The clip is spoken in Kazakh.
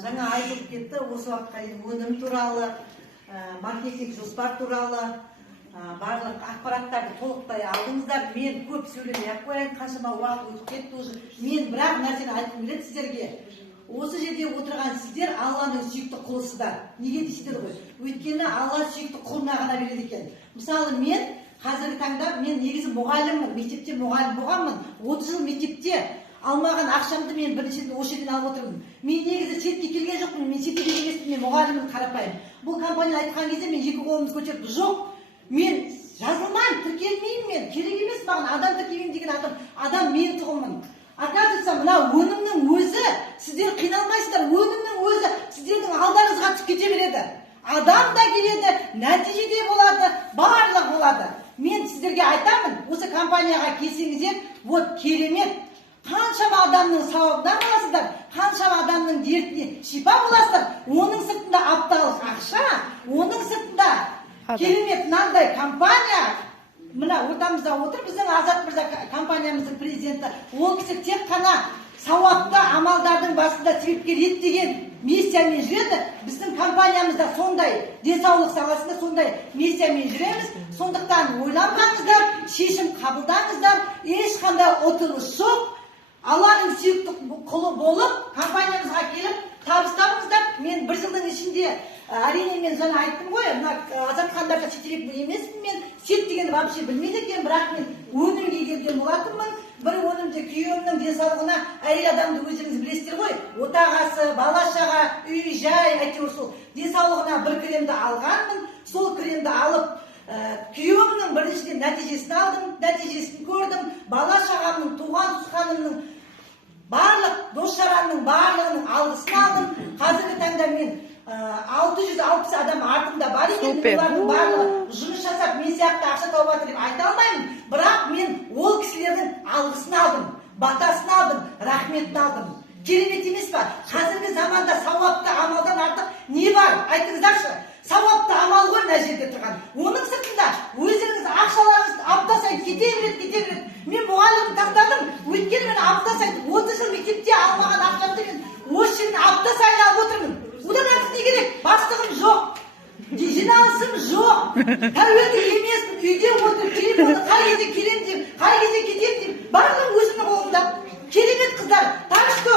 жаңа айтылып кетті осы уақытқа дейін өнім туралы, маркетинг жоспар туралы барлық ақпараттарды толықтай алдыңыздар. Мен көп сөйлемей ақ қояйын, қаншама уақыт өтіп кетті уже. Мен бір-ақ нәрсені айтқым келеді сіздерге. Осы жерде отырған сіздер Алланың сүйікті құлысыздар. Неге дейсіздер ғой? Өйткені Алла сүйікті құлына ғана береді екен. Мысалы, мен қазіргі таңда мен негізі мұғаліммін, мектепте мұғалім болғанмын. 30 жыл мектепте алмаған ақшамды мен біріншіден осы жерден алып отырмын. Мен негізі шетке келген жоқпын, мен шетке емеспін, мен мұғаліммін, қарапайым. Бұл компания айтқан кезде мен екі қолымды көтеріп, жоқ, мен жазылмаймын, тіркелмеймін, мен керек емес маған адам тіркелмеймін деген адам мен тұғымын. Оказывается, мына өнімнің өзі, сіздер қиналмайсыздар, өнімнің өзі сіздердің алдарыңызға түсіп кете береді. Адам да келеді, нәтиже де болады, барлық болады. Мен сіздерге айтамын, осы компанияға келсеңіздер, вот керемет. Қаншама адамның сауабына боласыздар, қаншама адамның дертіне шипа боласыздар. Оның сыртында апталық ақша, оның сыртында керемет мынандай компания. Мына ортамызда отыр біздің Азат мырза, компаниямыздың президенті. Ол кісі тек қана сауапты амалдардың басында себепкер ет деген миссиямен жүреді. Біздің компаниямызда сондай, денсаулық саласында сондай миссиямен жүреміз. Сондықтан ойланбаңыздар, шешім қабылдаңыздар, ешқандай ұтылыс жоқ. Алланың сүйікті құлы болып, компаниямызға келіп, табыс табыңыздар. Мен бір жылдың ішінде, әрине мен жаңа айттым ғой, Азатхандарға шетелек емеспін мен, сет дегенді вообще білмейді екен, бірақ мен өнімге келген болатынмын. Бір өнімде күйеуімнің денсаулығына, әйел адамды өздеріңіз білесіздер ғой, отағасы, бала-шаға, үй, жай, әйтеуір сол денсаулығына бір кремді алғанмын. Сол кремді алып, күйеуімнің біріншіден нәтижесін алдым, нәтижесін көрдім. Бала-шағамның, туған-туысқанымның, барлық дос-жаранның барлығының алғысын алдым. Қазіргі таңда мен 660 адам артымда бар екен, олардың барлығы жұмыс жасап, мен сияқты ақша тауып жатыр деп айта алмаймын. Бірақ мен ол кісілердің алғысын алдым, батасын алдым, рахметін алдым. Керемет емес па? Қазіргі заманда сауапты амалдан артық не бар? Айтыңыздаршы. Сауапты амал ғой мына жерде тұрған. Оның сыртында өздеріңіз ақшаларыңыз апта сайын кете береді. Мен мұғалімді тастадым. Өйткені мен апта сайын 30 жыл мектепте алмаған ақшамды мен осы жерден апта сайын алып отырмын. Одан артық не керек? Бастығым жоқ. Жиналысым жоқ. Тәуелді емеспін. Үйде отырып телефонды қай кезде келем деп, қай кезде кетем деп. Барлығы өзімнің қолымда. Керемет қыздар. Так что